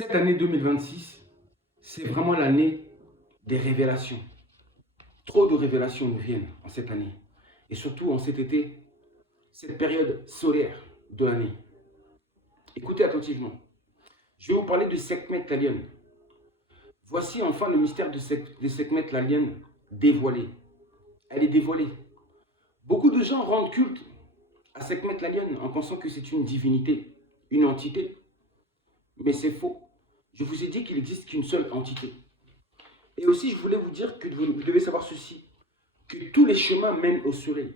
Cette année 2026, c'est vraiment l'année des révélations. Trop de révélations nous viennent en cette année. Et surtout en cet été, cette période solaire de l'année. Écoutez attentivement. Je vais vous parler de Sekhmet Lalion. Voici enfin le mystère de Sekhmet Lalion dévoilé. Elle est dévoilée. Beaucoup de gens rendent culte à Sekhmet Lalion en pensant que c'est une divinité, une entité. Mais c'est faux. Je vous ai dit qu'il n'existe qu'une seule entité. Et aussi, je voulais vous dire que vous devez savoir ceci, que tous les chemins mènent au soleil.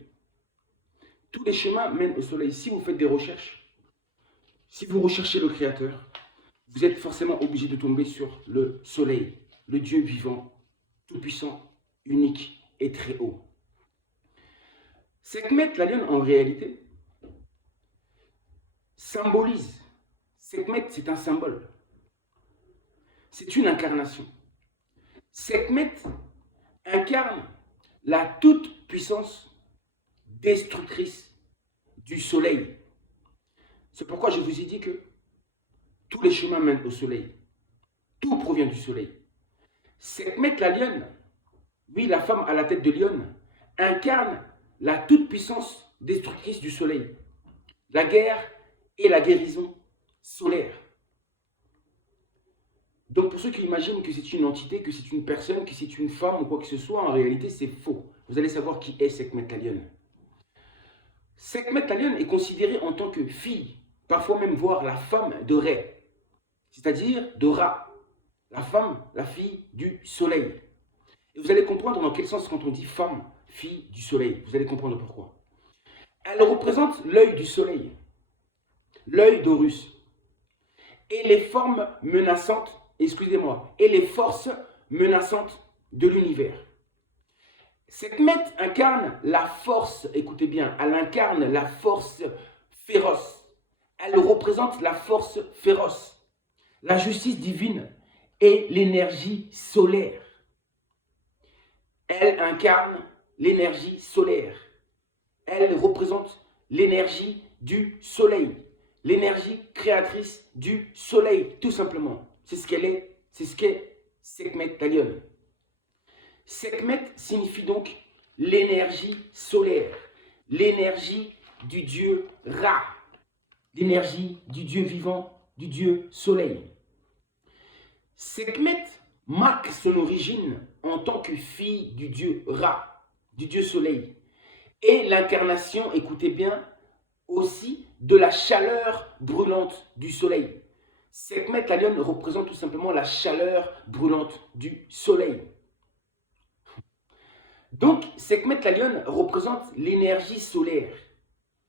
Tous les chemins mènent au soleil. Si vous faites des recherches, si vous recherchez le Créateur, vous êtes forcément obligé de tomber sur le soleil, le Dieu vivant, tout-puissant, unique et très haut. Sekhmet Lalion, en réalité, symbolise. Sekhmet, c'est un symbole. C'est une incarnation. Sekhmet incarne la toute-puissance destructrice du soleil. C'est pourquoi je vous ai dit que tous les chemins mènent au soleil. Tout provient du soleil. Sekhmet Lalion, oui, la femme à la tête de lion, incarne la toute-puissance destructrice du soleil. La guerre et la guérison solaire. Donc pour ceux qui imaginent que c'est une entité, que c'est une personne, que c'est une femme ou quoi que ce soit, en réalité c'est faux. Vous allez savoir qui est Sekhmet Lalion. Sekhmet Lalion est considérée en tant que fille, parfois même voire la femme de Ré, c'est-à-dire de Ra, la femme, la fille du soleil. Et vous allez comprendre dans quel sens quand on dit femme, fille du soleil. Vous allez comprendre pourquoi. Elle représente l'œil du soleil, l'œil d'Horus, et les formes menaçantes, excusez-moi, et les forces menaçantes de l'univers. Sekhmet incarne la force, écoutez bien, elle incarne la force féroce. Elle représente la force féroce, la justice divine et l'énergie solaire. Elle incarne l'énergie solaire. Elle représente l'énergie du soleil, l'énergie créatrice du soleil, tout simplement. C'est ce qu'elle est, c'est ce qu'est Sekhmet Lalion. Sekhmet signifie donc l'énergie solaire, l'énergie du dieu Ra, l'énergie du dieu vivant, du dieu soleil. Sekhmet marque son origine en tant que fille du dieu Ra, du dieu soleil, et l'incarnation, écoutez bien, aussi de la chaleur brûlante du soleil. Sekhmet Lalion représente tout simplement la chaleur brûlante du soleil. Donc, Sekhmet Lalion représente l'énergie solaire,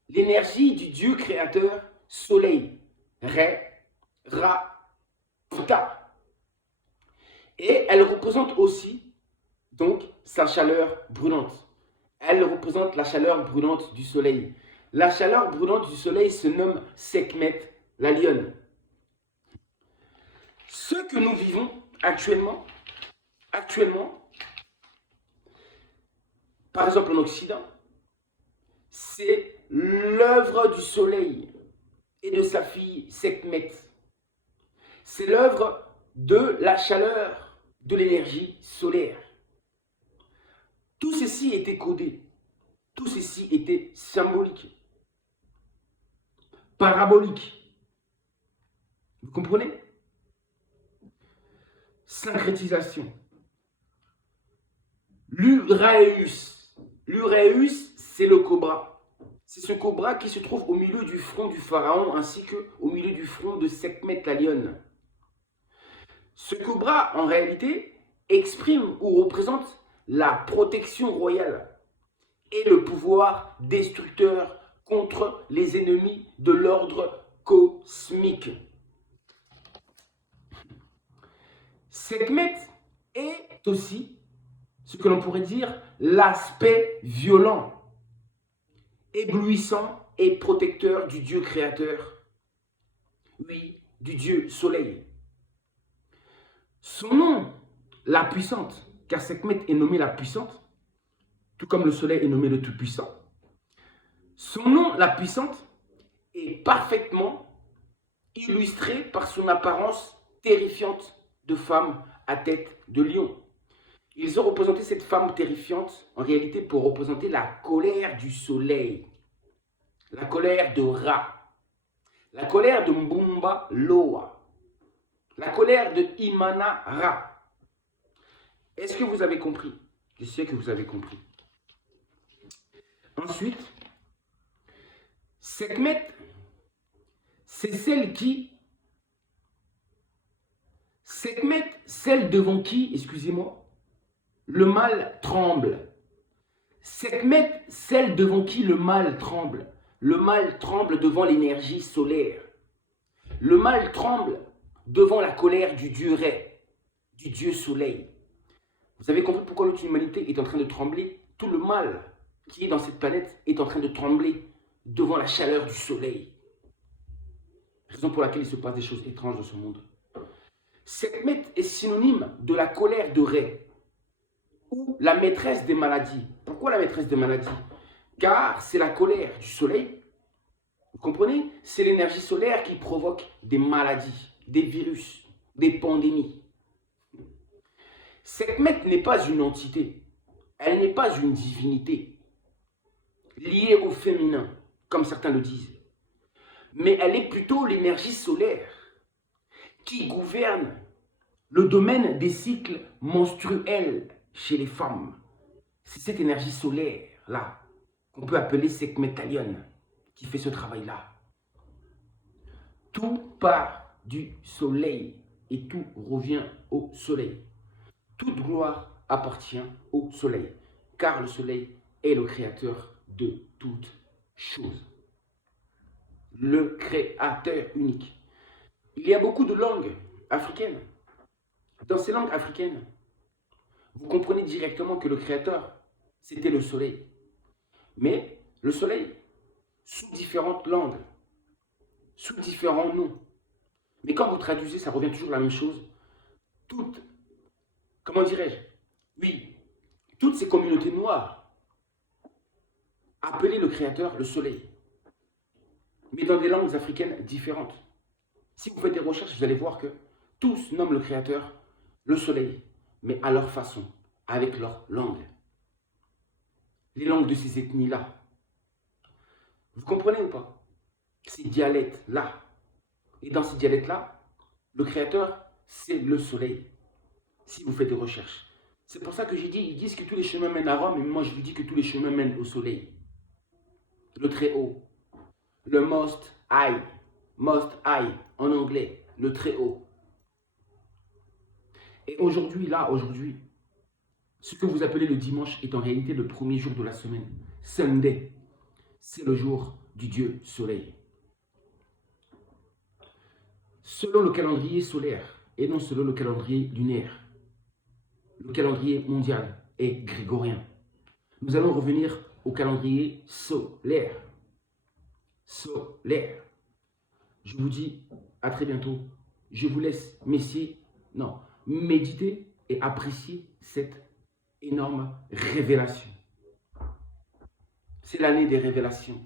l'énergie du Dieu créateur soleil, Ré, Ra, Ptah. Et elle représente aussi, donc, sa chaleur brûlante. Elle représente la chaleur brûlante du soleil. La chaleur brûlante du soleil se nomme Sekhmet Lalion. Ce que nous vivons actuellement, par exemple en Occident, c'est l'œuvre du soleil et de sa fille Sekhmet. C'est l'œuvre de la chaleur, de l'énergie solaire. Tout ceci était codé, tout ceci était symbolique, parabolique. Vous comprenez? Syncrétisation. L'Uræus. L'Uræus, c'est le cobra. C'est ce cobra qui se trouve au milieu du front du pharaon ainsi qu'au milieu du front de Sekhmet Lalion. Ce cobra, en réalité, exprime ou représente la protection royale et le pouvoir destructeur contre les ennemis de l'ordre cosmique. Sekhmet est aussi ce que l'on pourrait dire l'aspect violent, éblouissant et protecteur du Dieu créateur, oui, du Dieu soleil. Son nom, la puissante, car Sekhmet est nommée la puissante, tout comme le soleil est nommé le tout-puissant. Son nom, la puissante, est parfaitement illustré par son apparence terrifiante de femme à tête de lion. Ils ont représenté cette femme terrifiante, en réalité, pour représenter la colère du soleil, la colère de Ra, la colère de Mbumba Loa, la colère de Imana Ra. Est-ce que vous avez compris? Je sais que vous avez compris. Ensuite, Sekhmet, c'est celle qui... Sekhmet, celle devant qui, excusez-moi, le mal tremble. Sekhmet, celle devant qui le mal tremble. Le mal tremble devant l'énergie solaire. Le mal tremble devant la colère du dieu Ré, du dieu soleil. Vous avez compris pourquoi notre humanité est en train de trembler? Tout le mal qui est dans cette planète est en train de trembler devant la chaleur du soleil. Raison pour laquelle il se passe des choses étranges dans ce monde. Sekhmet est synonyme de la colère de Ré, ou la maîtresse des maladies. Pourquoi la maîtresse des maladies? Car c'est la colère du soleil. Vous comprenez? C'est l'énergie solaire qui provoque des maladies, des virus, des pandémies. Sekhmet n'est pas une entité. Elle n'est pas une divinité liée au féminin, comme certains le disent. Mais elle est plutôt l'énergie solaire qui gouverne le domaine des cycles menstruels chez les femmes. C'est cette énergie solaire-là qu'on peut appeler Sekhmetalion qui fait ce travail-là. Tout part du soleil et tout revient au soleil. Toute gloire appartient au soleil, car le soleil est le créateur de toutes choses. Le créateur unique. Il y a beaucoup de langues africaines. Dans ces langues africaines, vous comprenez directement que le créateur, c'était le soleil. Mais le soleil, sous différentes langues, sous différents noms. Mais quand vous traduisez, ça revient toujours la même chose. Toutes, comment dirais-je? Oui, toutes ces communautés noires appelaient le créateur le soleil. Mais dans des langues africaines différentes. Si vous faites des recherches, vous allez voir que tous nomment le créateur le soleil, mais à leur façon, avec leur langue. Les langues de ces ethnies-là. Vous comprenez ou pas? Ces dialectes-là. Et dans ces dialectes-là, le créateur, c'est le soleil. Si vous faites des recherches. C'est pour ça que j'ai dit, ils disent que tous les chemins mènent à Rome, mais moi je vous dis que tous les chemins mènent au soleil. Le très haut. Le most high en anglais, le très haut. Et aujourd'hui, ce que vous appelez le dimanche est en réalité le premier jour de la semaine. Sunday, c'est le jour du Dieu soleil. Selon le calendrier solaire et non selon le calendrier lunaire, le calendrier mondial est grégorien. Nous allons revenir au calendrier solaire. Solaire. Je vous dis à très bientôt. Je vous laisse méditer et apprécier cette énorme révélation. C'est l'année des révélations.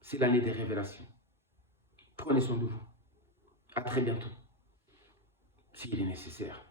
C'est l'année des révélations. Prenez soin de vous. À très bientôt, s'il est nécessaire.